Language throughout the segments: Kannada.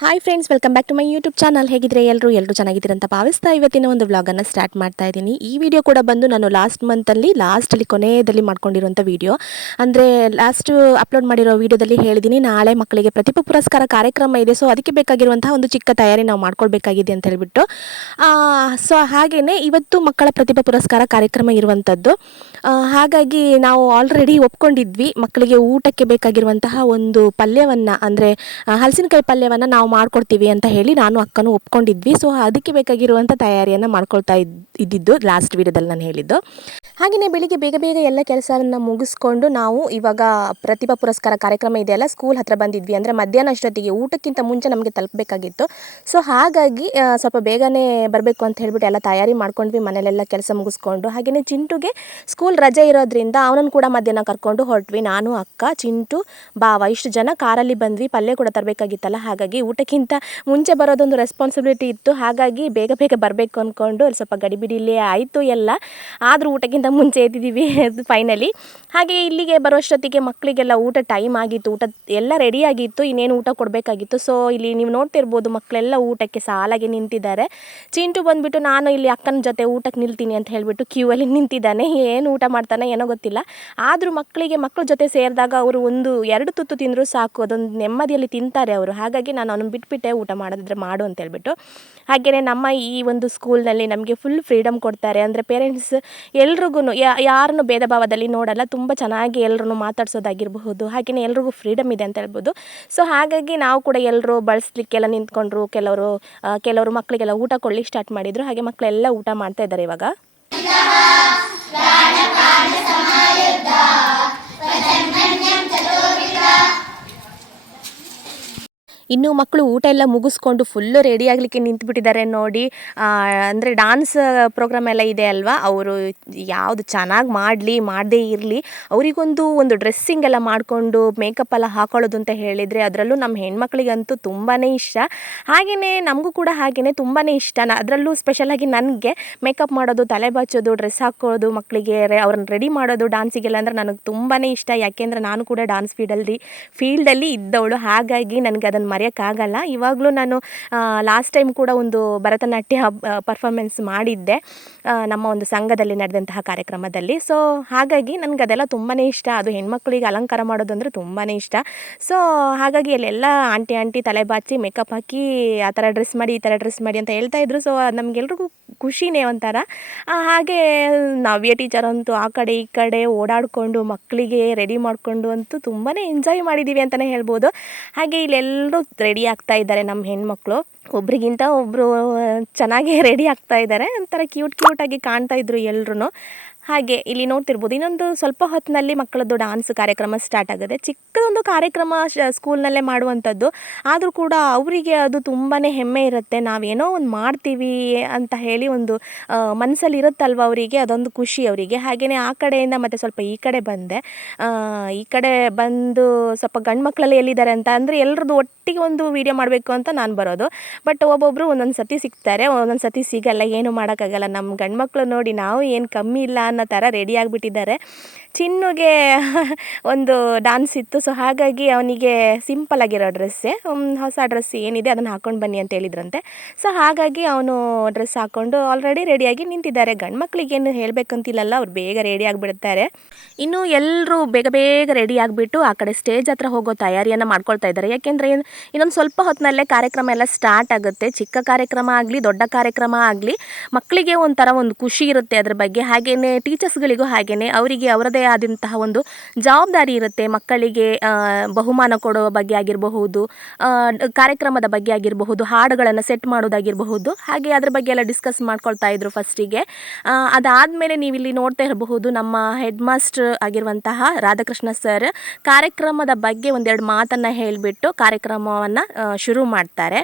Hi friends, welcome back to my YouTube channel. ಹೇಗಿದ್ರೆ ಎಲ್ಲರೂ ಚೆನ್ನಾಗಿದ್ದೀರ ಅಂತ ಭಾವಿಸ್ತಾ ಇವತ್ತಿನ ಒಂದು ವ್ಲಾಗನ್ನು ಸ್ಟಾರ್ಟ್ ಮಾಡ್ತಾ ಇದ್ದೀನಿ. ಈ ವಿಡಿಯೋ ಕೂಡ ಬಂದು ನಾನು ಲಾಸ್ಟಲ್ಲಿ ಕೊನೆಯಲ್ಲಿ ಮಾಡ್ಕೊಂಡಿರುವಂಥ ವಿಡಿಯೋ. ಅಂದರೆ ಲಾಸ್ಟ್ ಅಪ್ಲೋಡ್ ಮಾಡಿರೋ ವಿಡಿಯೋದಲ್ಲಿ ಹೇಳಿದ್ದೀನಿ, ನಾಳೆ ಮಕ್ಕಳಿಗೆ ಪ್ರತಿಭಾ ಪುರಸ್ಕಾರ ಕಾರ್ಯಕ್ರಮ ಇದೆ. ಸೊ ಅದಕ್ಕೆ ಬೇಕಾಗಿರುವಂತಹ ಒಂದು ಚಿಕ್ಕ ತಯಾರಿ ನಾವು ಮಾಡ್ಕೊಳ್ಬೇಕಾಗಿದೆ ಅಂತ ಹೇಳಿಬಿಟ್ಟು, ಸೊ ಹಾಗೆಯೇ ಇವತ್ತು ಮಕ್ಕಳ ಪ್ರತಿಭಾ ಪುರಸ್ಕಾರ ಕಾರ್ಯಕ್ರಮ ಇರುವಂಥದ್ದು. ಹಾಗಾಗಿ ನಾವು ಆಲ್ರೆಡಿ ಒಪ್ಕೊಂಡಿದ್ವಿ, ಮಕ್ಕಳಿಗೆ ಊಟಕ್ಕೆ ಬೇಕಾಗಿರುವಂತಹ ಒಂದು ಪಲ್ಯವನ್ನು, ಅಂದರೆ ಹಲಸಿನಕಾಯಿ ಪಲ್ಯವನ್ನು ನಾವು ಮಾಡ್ಕೊಡ್ತೀವಿ ಅಂತ ಹೇಳಿ ನಾನು ಅಕ್ಕನೂ ಒಪ್ಕೊಂಡಿದ್ವಿ. ಸೊ ಅದಕ್ಕೆ ಬೇಕಾಗಿರುವಂಥ ತಯಾರಿಯನ್ನು ಮಾಡ್ಕೊಳ್ತಾ ಇದ್ದಿದ್ದು ಲಾಸ್ಟ್ ವಿಡಿಯೋದಲ್ಲಿ ನಾನು ಹೇಳಿದ್ದು. ಹಾಗೆಯೇ ಬೆಳಿಗ್ಗೆ ಬೇಗ ಎಲ್ಲ ಕೆಲಸವನ್ನು ಮುಗಿಸ್ಕೊಂಡು ನಾವು ಇವಾಗ ಪ್ರತಿಭಾ ಪುರಸ್ಕಾರ ಕಾರ್ಯಕ್ರಮ ಇದೆಯಲ್ಲ, ಸ್ಕೂಲ್ ಹತ್ರ ಬಂದಿದ್ವಿ. ಅಂದರೆ ಮಧ್ಯಾಹ್ನ ಅಷ್ಟೊತ್ತಿಗೆ, ಊಟಕ್ಕಿಂತ ಮುಂಚೆ ನಮಗೆ ತಲುಪಬೇಕಾಗಿತ್ತು. ಸೊ ಹಾಗಾಗಿ ಸ್ವಲ್ಪ ಬೇಗನೆ ಬರಬೇಕು ಅಂತ ಹೇಳ್ಬಿಟ್ಟು ಎಲ್ಲ ತಯಾರಿ ಮಾಡ್ಕೊಂಡ್ವಿ, ಮನೇಲೆಲ್ಲ ಕೆಲಸ ಮುಗಿಸ್ಕೊಂಡು. ಹಾಗೆಯೇ ಚಿಂಟುಗೆ ಸ್ಕೂಲ್ ರಜೆ ಇರೋದ್ರಿಂದ ಅವನನ್ನು ಕೂಡ ಮಧ್ಯಾಹ್ನ ಕರ್ಕೊಂಡು ಹೊರಟ್ವಿ. ನಾನು, ಅಕ್ಕ, ಚಿಂಟು, ಬಾವ ಇಷ್ಟು ಜನ ಕಾರಲ್ಲಿ ಬಂದ್ವಿ. ಪಲ್ಯ ಕೂಡ ತರಬೇಕಾಗಿತ್ತಲ್ಲ, ಹಾಗಾಗಿ ಊಟಕ್ಕಿಂತ ಮುಂಚೆ ಬರೋದೊಂದು ರೆಸ್ಪಾನ್ಸಿಬಿಲಿಟಿ ಇತ್ತು. ಹಾಗಾಗಿ ಬೇಗ ಬರಬೇಕು ಅಂದ್ಕೊಂಡು ಅಲ್ಲಿ ಸ್ವಲ್ಪ ಗಡಿಬಿಡಿಲೇ ಆಯಿತು ಎಲ್ಲ. ಆದರೂ ಊಟಕ್ಕಿಂತ ಮುಂಚೆ ಎದ್ದಿದ್ದೀವಿ ಫೈನಲಿ. ಹಾಗೆ ಇಲ್ಲಿಗೆ ಬರೋಷ್ಟೊತ್ತಿಗೆ ಮಕ್ಕಳಿಗೆಲ್ಲ ಊಟ ಟೈಮ್ ಆಗಿತ್ತು, ಊಟ ಎಲ್ಲ ರೆಡಿಯಾಗಿತ್ತು, ಇನ್ನೇನು ಊಟ ಕೊಡಬೇಕಾಗಿತ್ತು. ಸೊ ಇಲ್ಲಿ ನೀವು ನೋಡ್ತಿರ್ಬೋದು, ಮಕ್ಕಳೆಲ್ಲ ಊಟಕ್ಕೆ ಸಾಲಾಗಿ ನಿಂತಿದ್ದಾರೆ. ಚಿಂಟು ಬಂದುಬಿಟ್ಟು ನಾನು ಇಲ್ಲಿ ಅಕ್ಕನ ಜೊತೆ ಊಟಕ್ಕೆ ನಿಲ್ತೀನಿ ಅಂತ ಹೇಳಿಬಿಟ್ಟು ಕ್ಯೂ ಅಲ್ಲಿ ನಿಂತಿದ್ದಾನೆ. ಏನು ಊಟ ಮಾಡ್ತಾನೆ ಏನೋ ಗೊತ್ತಿಲ್ಲ. ಆದರೂ ಮಕ್ಕಳ ಜೊತೆ ಸೇರಿದಾಗ ಅವರು 1-2 ತುತ್ತು ತಿಂದರೂ ಸಾಕು, ಅದೊಂದು ನೆಮ್ಮದಿಯಲ್ಲಿ ತಿಂತಾರೆ ಅವರು. ಹಾಗಾಗಿ ನಾನು ಅವನು ಬಿಟ್ಬಿಟ್ಟೆ, ಊಟ ಮಾಡೋದಿದ್ರೆ ಮಾಡು ಅಂತ ಹೇಳ್ಬಿಟ್ಟು. ಹಾಗೆಯೇ ನಮ್ಮ ಈ ಒಂದು ಸ್ಕೂಲ್ನಲ್ಲಿ ನಮಗೆ ಫುಲ್ ಫ್ರೀಡಮ್ ಕೊಡ್ತಾರೆ. ಅಂದರೆ ಪೇರೆಂಟ್ಸ್ ಎಲ್ರಿಗೂ ಯಾರನ್ನು ಭೇದ ಭಾವದಲ್ಲಿ ನೋಡಲ್ಲ, ತುಂಬ ಚೆನ್ನಾಗಿ ಎಲ್ಲರೂ ಮಾತಾಡ್ಸೋದಾಗಿರಬಹುದು. ಹಾಗೆಯೇ ಎಲ್ರಿಗೂ ಫ್ರೀಡಮ್ ಇದೆ ಅಂತ ಹೇಳ್ಬೋದು. ಸೊ ಹಾಗಾಗಿ ನಾವು ಕೂಡ ಎಲ್ಲರೂ ಬಳಸಲಿಕ್ಕೆಲ್ಲ ನಿಂತ್ಕೊಂಡ್ರು. ಕೆಲವರು ಮಕ್ಕಳಿಗೆಲ್ಲ ಊಟ ಕೊಡ್ಲಿಕ್ಕೆ ಸ್ಟಾರ್ಟ್ ಮಾಡಿದರು. ಹಾಗೆ ಮಕ್ಕಳೆಲ್ಲ ಊಟ ಮಾಡ್ತಾ ಇದ್ದಾರೆ ಇವಾಗ. ಇನ್ನು ಮಕ್ಕಳು ಊಟ ಎಲ್ಲ ಮುಗಿಸ್ಕೊಂಡು ಫುಲ್ಲು ರೆಡಿ ಆಗಲಿಕ್ಕೆ ನಿಂತುಬಿಟ್ಟಿದ್ದಾರೆ ನೋಡಿ. ಅಂದರೆ ಡಾನ್ಸ್ ಪ್ರೋಗ್ರಾಮ್ ಎಲ್ಲ ಇದೆ ಅಲ್ವಾ, ಅವರು ಯಾವುದು ಚೆನ್ನಾಗಿ ಮಾಡದೇ ಇರಲಿ, ಅವರಿಗೊಂದು ಡ್ರೆಸ್ಸಿಂಗ್ ಎಲ್ಲ ಮಾಡಿಕೊಂಡು ಮೇಕಪ್ ಎಲ್ಲ ಹಾಕೊಳ್ಳೋದು ಅಂತ ಹೇಳಿದರೆ, ಅದರಲ್ಲೂ ನಮ್ಮ ಹೆಣ್ಮಕ್ಳಿಗಂತೂ ತುಂಬಾ ಇಷ್ಟ. ಹಾಗೆಯೇ ನಮಗೂ ಕೂಡ ತುಂಬಾ ಇಷ್ಟ. ಅದರಲ್ಲೂ ಸ್ಪೆಷಲಾಗಿ ನನಗೆ ಮೇಕಪ್ ಮಾಡೋದು, ತಲೆ ಬಾಚೋದು, ಡ್ರೆಸ್ ಹಾಕೋದು, ಮಕ್ಕಳಿಗೆ ಅವ್ರನ್ನ ರೆಡಿ ಮಾಡೋದು ಡಾನ್ಸಿಗೆಲ್ಲ ಅಂದರೆ ನನಗೆ ತುಂಬಾ ಇಷ್ಟ. ಯಾಕೆಂದರೆ ನಾನು ಕೂಡ ಡಾನ್ಸ್ ಫೀಲ್ಡಲ್ಲಿ ಇದ್ದವಳು. ಹಾಗಾಗಿ ನನಗೆ ಅದನ್ನು ಮರೆಯೋಕ್ಕಾಗಲ್ಲ. ಇವಾಗಲೂ ನಾನು ಲಾಸ್ಟ್ ಟೈಮ್ ಕೂಡ ಒಂದು ಭರತನಾಟ್ಯ ಪರ್ಫಾರ್ಮೆನ್ಸ್ ಮಾಡಿದ್ದೆ ನಮ್ಮ ಒಂದು ಸಂಘದಲ್ಲಿ ನಡೆದಂತಹ ಕಾರ್ಯಕ್ರಮದಲ್ಲಿ. ಸೊ ಹಾಗಾಗಿ ನನಗೆ ಅದೆಲ್ಲ ತುಂಬಾ ಇಷ್ಟ. ಅದು ಹೆಣ್ಮಕ್ಳಿಗೆ ಅಲಂಕಾರ ಮಾಡೋದು ಅಂದರೆ ತುಂಬಾ ಇಷ್ಟ. ಸೊ ಹಾಗಾಗಿ ಅಲ್ಲೆಲ್ಲ ಆಂಟಿ ತಲೆ ಬಾಚಿ ಮೇಕಪ್ ಹಾಕಿ ಆ ಥರ ಡ್ರೆಸ್ ಮಾಡಿ, ಈ ಥರ ಡ್ರೆಸ್ ಮಾಡಿ ಅಂತ ಹೇಳ್ತಾಯಿದ್ರು. ಸೊ ನಮಗೆಲ್ರಿಗೂ ಖುಷಿನೇ ಒಂಥರ. ಹಾಗೆ ನವ್ಯ ಟೀಚರ್ ಅಂತೂ ಆ ಕಡೆ ಈ ಕಡೆ ಓಡಾಡಿಕೊಂಡು ಮಕ್ಕಳಿಗೆ ರೆಡಿ ಮಾಡಿಕೊಂಡು ಅಂತೂ ತುಂಬಾ ಎಂಜಾಯ್ ಮಾಡಿದ್ದೀವಿ ಅಂತಲೇ ಹೇಳ್ಬೋದು. ಹಾಗೆ ಇಲ್ಲೆಲ್ಲರೂ ರೆಡಿ ಆಗ್ತಾ ಇದ್ದಾರೆ ನಮ್ಮ ಹೆಣ್ಮಕ್ಳು. ಒಬ್ರಿಗಿಂತ ಒಬ್ಬರು ಚೆನ್ನಾಗಿ ರೆಡಿ ಆಗ್ತಾ ಇದ್ದಾರೆ. ಒಂಥರ ಕ್ಯೂಟಾಗಿ ಕಾಣ್ತಾ ಇದ್ರು ಎಲ್ಲರೂ. ಹಾಗೆ ಇಲ್ಲಿ ನೋಡ್ತಿರ್ಬೋದು, ಇನ್ನೊಂದು ಸ್ವಲ್ಪ ಹೊತ್ತಿನಲ್ಲಿ ಮಕ್ಕಳದ್ದು ಡಾನ್ಸ್ ಕಾರ್ಯಕ್ರಮ ಸ್ಟಾರ್ಟ್ ಆಗುತ್ತೆ. ಚಿಕ್ಕದೊಂದು ಕಾರ್ಯಕ್ರಮ ಸ್ಕೂಲ್ನಲ್ಲೇ ಮಾಡುವಂಥದ್ದು. ಆದರೂ ಕೂಡ ಅವರಿಗೆ ಅದು ತುಂಬಾ ಹೆಮ್ಮೆ ಇರುತ್ತೆ. ನಾವೇನೋ ಒಂದು ಮಾಡ್ತೀವಿ ಅಂತ ಹೇಳಿ ಒಂದು ಮನಸ್ಸಲ್ಲಿ ಇರುತ್ತಲ್ವ ಅವರಿಗೆ, ಅದೊಂದು ಖುಷಿ ಅವರಿಗೆ. ಹಾಗೆಯೇ ಆ ಕಡೆಯಿಂದ ಮತ್ತು ಸ್ವಲ್ಪ ಈ ಕಡೆ ಬಂದೆ. ಈ ಕಡೆ ಬಂದು ಸ್ವಲ್ಪ ಗಂಡು ಮಕ್ಕಳೆಲ್ಲ ಎಲ್ಲಿದ್ದಾರೆ ಅಂತ, ಅಂದರೆ ಎಲ್ಲರದ್ದು ಒಟ್ಟಿಗೆ ಒಂದು ವೀಡಿಯೋ ಮಾಡಬೇಕು ಅಂತ ನಾನು ಬರೋದು. ಬಟ್ ಒಬ್ಬೊಬ್ಬರು ಒಂದೊಂದು ಸತಿ ಸಿಗ್ತಾರೆ, ಒಂದೊಂದು ಸತಿ ಸಿಗಲ್ಲ. ಏನು ಮಾಡೋಕ್ಕಾಗಲ್ಲ. ನಮ್ಮ ಗಂಡು ಮಕ್ಕಳು ನೋಡಿ ನಾವು ಏನು ಕಮ್ಮಿ ಇಲ್ಲ ಅನ್ನೋ ಥರ ರೆಡಿ ಆಗಿಬಿಟ್ಟಿದ್ದಾರೆ. ಚಿನ್ನುಗೆ ಒಂದು ಡಾನ್ಸ್ ಇತ್ತು. ಸೊ ಹಾಗಾಗಿ ಅವನಿಗೆ ಸಿಂಪಲ್ ಆಗಿರೋ ಡ್ರೆಸ್ಸೇ, ಹೊಸ ಡ್ರೆಸ್ ಏನಿದೆ ಅದನ್ನು ಹಾಕ್ಕೊಂಡು ಬನ್ನಿ ಅಂತ ಹೇಳಿದ್ರಂತೆ. ಸೊ ಹಾಗಾಗಿ ಅವನು ಡ್ರೆಸ್ ಹಾಕ್ಕೊಂಡು ಆಲ್ರೆಡಿ ರೆಡಿಯಾಗಿ ನಿಂತಿದ್ದಾರೆ. ಗಂಡು ಮಕ್ಕಳಿಗೇನು ಹೇಳಬೇಕಂತಿಲ್ಲಲ್ಲ, ಅವ್ರು ಬೇಗ ರೆಡಿ ಆಗಿಬಿಡ್ತಾರೆ. ಇನ್ನು ಎಲ್ಲರೂ ಬೇಗ ರೆಡಿ ಆಗಿಬಿಟ್ಟು ಆ ಕಡೆ ಸ್ಟೇಜ್ ಹತ್ರ ಹೋಗೋ ತಯಾರಿಯನ್ನು ಮಾಡ್ಕೊಳ್ತಾ ಇದ್ದಾರೆ. ಯಾಕೆಂದರೆ ಇನ್ನೊಂದು ಸ್ವಲ್ಪ ಹೊತ್ತಿನಲ್ಲೇ ಕಾರ್ಯಕ್ರಮ ಎಲ್ಲ ಸ್ಟಾರ್ಟ್ ಆಗುತ್ತೆ. ಚಿಕ್ಕ ಕಾರ್ಯಕ್ರಮ ಆಗಲಿ ದೊಡ್ಡ ಕಾರ್ಯಕ್ರಮ ಆಗಲಿ, ಮಕ್ಕಳಿಗೆ ಒಂಥರ ಒಂದು ಖುಷಿ ಇರುತ್ತೆ ಅದ್ರ ಬಗ್ಗೆ. ಹಾಗೆಯೇ ಟೀಚರ್ಸ್ಗಳಿಗೂ ಹಾಗೆಯೇ ಅವರಿಗೆ ಅವರದೇ ಆದಂತಹ ಒಂದು ಜವಾಬ್ದಾರಿ ಇರುತ್ತೆ. ಮಕ್ಕಳಿಗೆ ಬಹುಮಾನ ಕೊಡೋ ಬಗ್ಗೆ ಆಗಿರಬಹುದು, ಕಾರ್ಯಕ್ರಮದ ಬಗ್ಗೆ ಆಗಿರಬಹುದು, ಹಾಡುಗಳನ್ನು ಸೆಟ್ ಮಾಡೋದಾಗಿರಬಹುದು. ಹಾಗೆ ಅದ್ರ ಬಗ್ಗೆ ಎಲ್ಲ ಡಿಸ್ಕಸ್ ಮಾಡ್ಕೊಳ್ತಾ ಇದ್ರು ಫಸ್ಟಿಗೆ. ಅದಾದಮೇಲೆ ನೀವಿಲ್ಲಿ ನೋಡ್ತಾ ಇರಬಹುದು, ನಮ್ಮ ಹೆಡ್ ಮಾಸ್ಟರ್ ಆಗಿರುವಂತಹ ರಾಧಾಕೃಷ್ಣ ಸರ್ ಕಾರ್ಯಕ್ರಮದ ಬಗ್ಗೆ ಒಂದೆರಡು ಮಾತನ್ನು ಹೇಳಿಬಿಟ್ಟು ಕಾರ್ಯಕ್ರಮವನ್ನು ಶುರು ಮಾಡ್ತಾರೆ.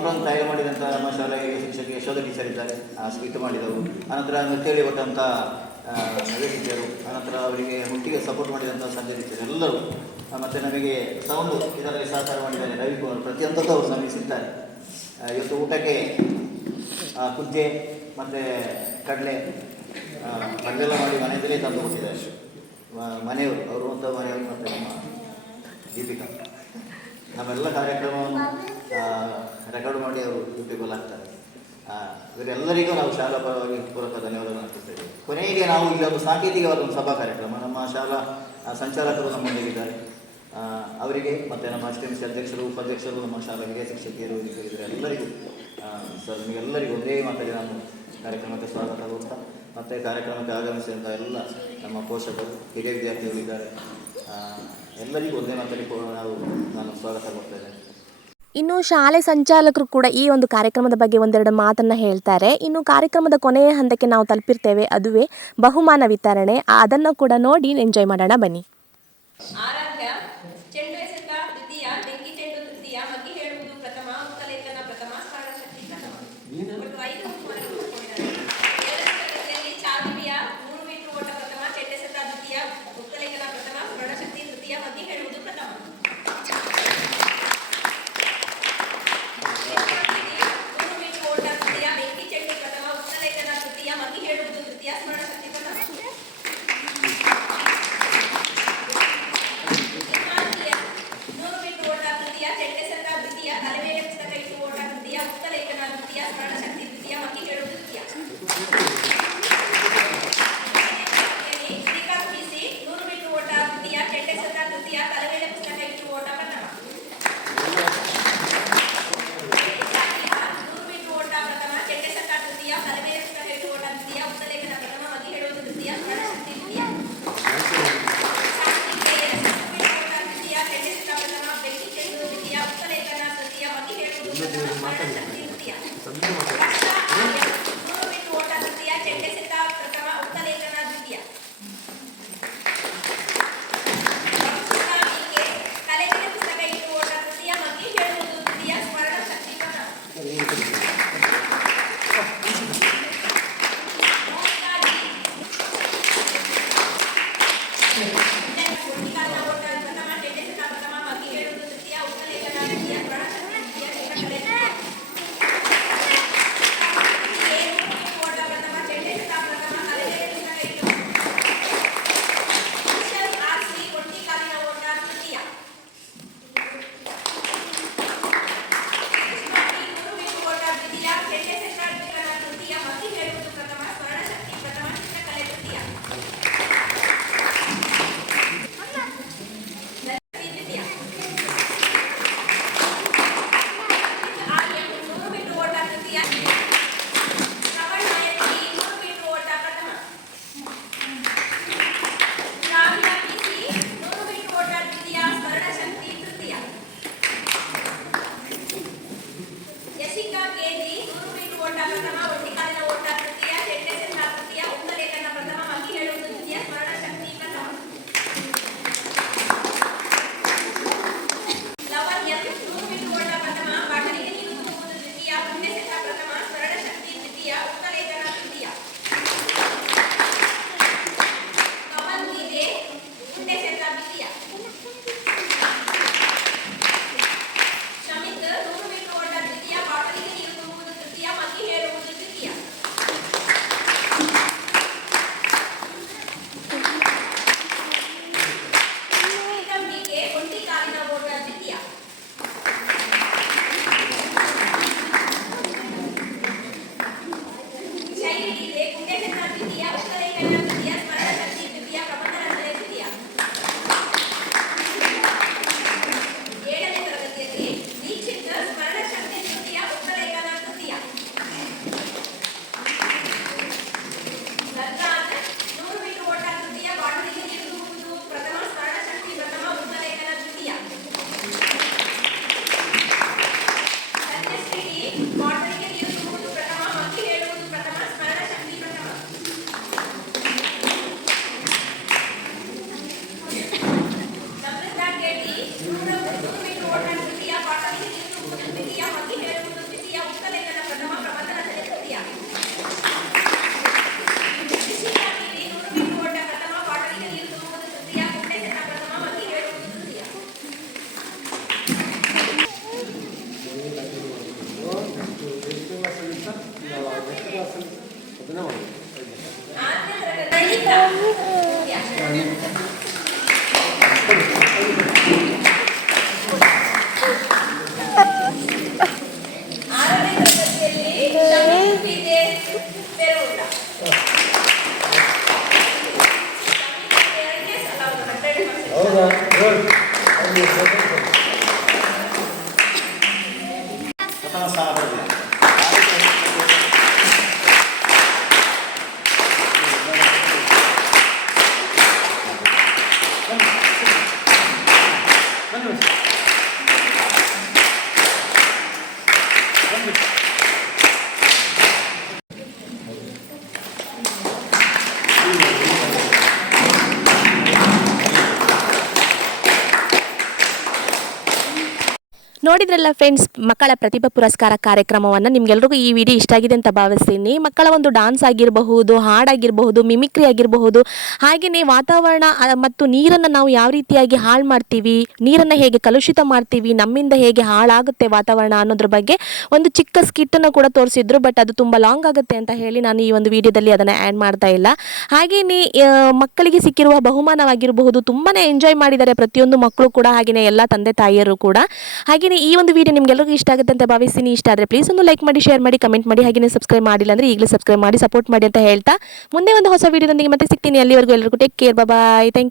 ಮಕ್ಕಳನ್ನು ತಯಾರು ಮಾಡಿದಂಥ ನಮ್ಮ ಶಾಲೆಯ ಶಿಕ್ಷಕಿ ಯಶೋಧ ಟೀಚರ್ ಇದ್ದಾರೆ, ಸ್ವೀಟ್ ಮಾಡಿದವರು. ಅನಂತರ ನೃತ್ಯಳಿ ಕೊಟ್ಟಂಥ ನವ್ಯ ಟೀಚರು, ಅನಂತರ ಅವರಿಗೆ ಒಟ್ಟಿಗೆ ಸಪೋರ್ಟ್ ಮಾಡಿದಂಥ ಸಂಜಯ್ ಟೀಚರ್ ಎಲ್ಲರೂ, ಮತ್ತು ನಮಗೆ ಸೌಂಡು ಇದರಲ್ಲಿ ಸಹಕಾರ ಮಾಡಿದ್ದಾರೆ ರವಿಕುಮಾರ್, ಪ್ರತಿಯೊಂದಕ್ಕೂ ಅವರು ನಮಗೆ ಸಿಗ್ತಾರೆ. ಇವತ್ತು ಊಟಕ್ಕೆ ಕುಜ್ಜೆ ಮತ್ತು ಕಡಲೆ ಕಡಲೆಲ್ಲ ಮಾಡಿ ಮನೆಯಲ್ಲೇ ತಂದು ಕೊಟ್ಟಿದ್ದಾರೆ ಮನೆಯವರು, ಅವರು ಅಂತ ಮನೆಯವರು. ಮತ್ತು ನಮ್ಮ ದೀಪಿಕಾ ನಮ್ಮೆಲ್ಲ ಕಾರ್ಯಕ್ರಮವನ್ನು ರೆಕಾರ್ಡ್ ಮಾಡಿ ಅವರು ಯೂಟ್ಯೂಬಲ್ಲಿ ಹಾಕ್ತಾರೆ. ಇವರೆಲ್ಲರಿಗೂ ನಾವು ಶಾಲಾ ಪರವಾಗಿ ಪೂರ್ವಕ ಧನ್ಯವಾದಗಳನ್ನು ಅರ್ಪಿಸ್ತೇವೆ. ಕೊನೆಗೆ ನಾವು ಈಗ ಒಂದು ಸಾಂಕೇತಿಕವಾದ ಒಂದು ಸಭಾ ಕಾರ್ಯಕ್ರಮ, ನಮ್ಮ ಶಾಲಾ ಸಂಚಾಲಕರು ನಮ್ಮೊಂದಿಗಿದ್ದಾರೆ, ಅವರಿಗೆ ಮತ್ತು ನಮ್ಮ ಅಸಿಸ್ಟೆನ್ಸಿ ಅಧ್ಯಕ್ಷರು, ಉಪಾಧ್ಯಕ್ಷರು, ನಮ್ಮ ಶಾಲಾ ಹಿರಿಯ ಶಿಕ್ಷಕಿಯರು ಇದ್ದಾರೆ. ಎಲ್ಲರಿಗೂ ಸರ್ ನಿಮಗೆಲ್ಲರಿಗೂ ಒಂದೇ ಮಾತಲ್ಲಿ ನಾನು ಕಾರ್ಯಕ್ರಮಕ್ಕೆ ಸ್ವಾಗತ ಕೊಡ್ತಾ, ಮತ್ತು ಕಾರ್ಯಕ್ರಮಕ್ಕೆ ಆಗಮಿಸಿದಂಥ ಎಲ್ಲ ನಮ್ಮ ಪೋಷಕರು, ಹಿರಿಯ ವಿದ್ಯಾರ್ಥಿಗಳು ಇದ್ದಾರೆ, ಎಲ್ಲರಿಗೂ ಒಂದೇ ಮಾತಲ್ಲಿ ನಾನು ಸ್ವಾಗತ ಕೊಡ್ತೇನೆ. ಇನ್ನು ಶಾಲೆ ಸಂಚಾಲಕರು ಕೂಡ ಈ ಒಂದು ಕಾರ್ಯಕ್ರಮದ ಬಗ್ಗೆ ಒಂದೆರಡು ಮಾತನ್ನು ಹೇಳ್ತಾರೆ. ಇನ್ನು ಕಾರ್ಯಕ್ರಮದ ಕೊನೆಯ ಹಂತಕ್ಕೆ ನಾವು ತಲುಪಿರ್ತೇವೆ, ಅದುವೇ ಬಹುಮಾನ ವಿತರಣೆ. ಅದನ್ನು ಕೂಡ ನೋಡಿ ಎಂಜಾಯ್ ಮಾಡೋಣ ಬನ್ನಿ. ಆರಾಧ್ಯ ಚೆಂಡು ಎಸೆತ ದ್ವಿತೀಯ, ಬೆಂಕಿ ಚೆಂಡು ತೃತೀಯ, ಮಗ್ಗಿ ಹೇಳುವುದು ಪ್ರಥಮ, ಉತ್ತಲೇಖನ ಪ್ರಥಮ, ಸ್ಮರಣಶಕ್ತಿ ಪ್ರಥಮ. ಒಟ್ಟು 5 ತರಗತಿಯಲ್ಲಿ ಚಾಲುವಿಯ 3 ಮೀಟರ್ ಓಟ ಪ್ರಥಮ, ಚೆಂಡೆಸೆತ ದ್ವಿತೀಯ, ಉತ್ತಲೇಖನ ಪ್ರಥಮ, ಸ್ಮರಣಶಕ್ತಿ ತೃತೀಯ, ಮಗ್ಗಿ ಹೇಳುವುದು ಪ್ರಥಮ. 3 ಮೀಟರ್ ಓಟ ತೃತೀಯ, ಬೆಂಕಿ ಚೆಂಡು ಪ್ರಥಮ, ಉತ್ತಲೇಖನ ತೃತೀಯ, ಮಗ್ಗಿ ಹೇಳುವುದು ತೃತೀಯ, ಸ್ಮರಣಶಕ್ತಿ ಪ್ರಥಮ. ಇಲ್ಲ ಯಾಕೆ? ಆರನೇ ತರಗತಿಯಲ್ಲಿ ಇದೆ ತೆರವುಂಡ. ಎರಡನೇ ಸಲ ಒಂದು 100%. ಪ್ರಥಮ ಸ್ಥಾನ ಪಡೆದಿದೆ. ನೋಡಿದ್ರಲ್ಲ ಫ್ರೆಂಡ್ಸ್, ಮಕ್ಕಳ ಪ್ರತಿಭಾ ಪುರಸ್ಕಾರ ಕಾರ್ಯಕ್ರಮವನ್ನು ನಿಮ್ಗೆಲ್ರಿಗೂ ಈ ವಿಡಿಯೋ ಇಷ್ಟ ಆಗಿದೆ ಅಂತ ಭಾವಿಸ್ತೀನಿ. ಮಕ್ಕಳ ಒಂದು ಡಾನ್ಸ್ ಆಗಿರಬಹುದು, ಹಾಡಾಗಿರಬಹುದು, ಮಿಮಿಕ್ರಿ ಆಗಿರಬಹುದು, ಹಾಗೆಯೇ ವಾತಾವರಣ ಮತ್ತು ನೀರನ್ನು ನಾವು ಯಾವ ರೀತಿಯಾಗಿ ಹಾಳು ಮಾಡ್ತೀವಿ, ನೀರನ್ನು ಹೇಗೆ ಕಲುಷಿತ ಮಾಡ್ತೀವಿ, ನಮ್ಮಿಂದ ಹೇಗೆ ಹಾಳಾಗುತ್ತೆ ವಾತಾವರಣ ಅನ್ನೋದ್ರ ಬಗ್ಗೆ ಒಂದು ಚಿಕ್ಕ ಸ್ಕಿಟ್ಟನ್ನು ಕೂಡ ತೋರಿಸಿದ್ರು. ಬಟ್ ಅದು ತುಂಬ ಲಾಂಗ್ ಆಗುತ್ತೆ ಅಂತ ಹೇಳಿ ನಾನು ಈ ಒಂದು ವಿಡಿಯೋದಲ್ಲಿ ಅದನ್ನು ಆ್ಯಡ್ ಮಾಡ್ತಾ ಇಲ್ಲ. ಹಾಗೆಯೇ ಮಕ್ಕಳಿಗೆ ಸಿಕ್ಕಿರುವ ಬಹುಮಾನವಾಗಿರಬಹುದು, ತುಂಬಾ ಎಂಜಾಯ್ ಮಾಡಿದ್ದಾರೆ ಪ್ರತಿಯೊಂದು ಮಕ್ಕಳು ಕೂಡ, ಹಾಗೆಯೇ ಎಲ್ಲ ತಂದೆ ತಾಯಿಯರು ಕೂಡ. ಹಾಗೆಯೇ ಈ ಒಂದು ವಿಡಿಯೋ ನಿಮ್ಗೆಲ್ಲರಿಗೂ ಇಷ್ಟ ಆಗುತ್ತೆ ಅಂತ ಭಾವಿಸ್ತೀನಿ. ಇಷ್ಟ ಆದರೆ ಪ್ಲೀಸ್ ಒಂದು ಲೈಕ್ ಮಾಡಿ, ಶೇರ್ ಮಾಡಿ, ಕಮೆಂಟ್ ಮಾಡಿ, ಹಾಗೆಯೇ ಸಬ್ಸ್ಕ್ರೈಬ್ ಮಾಡಿಲ್ಲ ಅಂದರೆ ಈಗಲೇ ಸಬ್ಸ್ಕ್ರೈಬ್ ಮಾಡಿ ಸಪೋರ್ಟ್ ಮಾಡಿ ಅಂತ ಹೇಳ್ತಾ ಮುಂದೆ ಒಂದು ಹೊಸ ವಿಡಿಯೋದೊಂದಿಗೆ ಮತ್ತೆ ಸಿಗ್ತೀನಿ. ಅಲ್ಲಿವರೆಗೂ ಎಲ್ಲರಿಗೂ take care, bye, thank you.